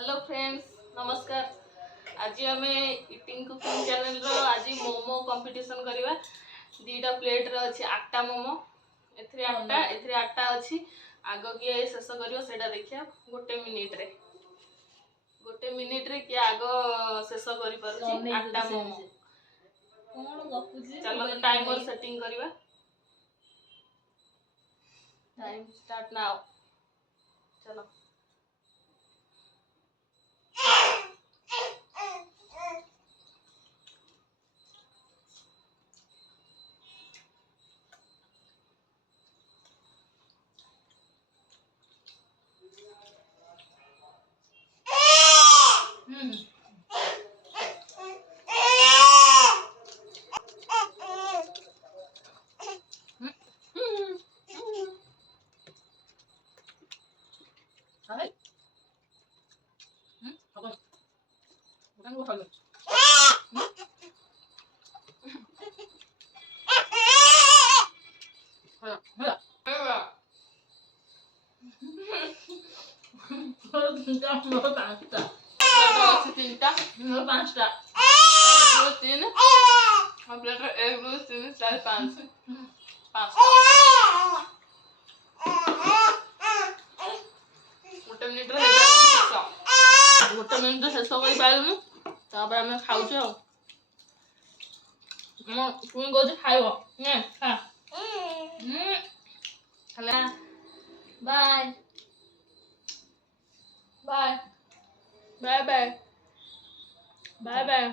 Hello friends, नमस्कार। आज आम इटिंग कुकिंग चैनल रो आज मोमो कंपटीशन करवा। दीटा प्लेट रे अछि 8टा मोमो। एथरे 8टा अछि। आग किए शेष करियो सेटा देखिया। गोटे मिनिट रे किए आग शेष करि परछि 8टा मोमो। कोन गपुजी चलो टाइमर सेटिंग करवा। Time start now. चलो गोटे मिनिट शेष कर पारूँ तापर आम खाऊ पुणी कौच खाइब bye bye bye bye bye bye.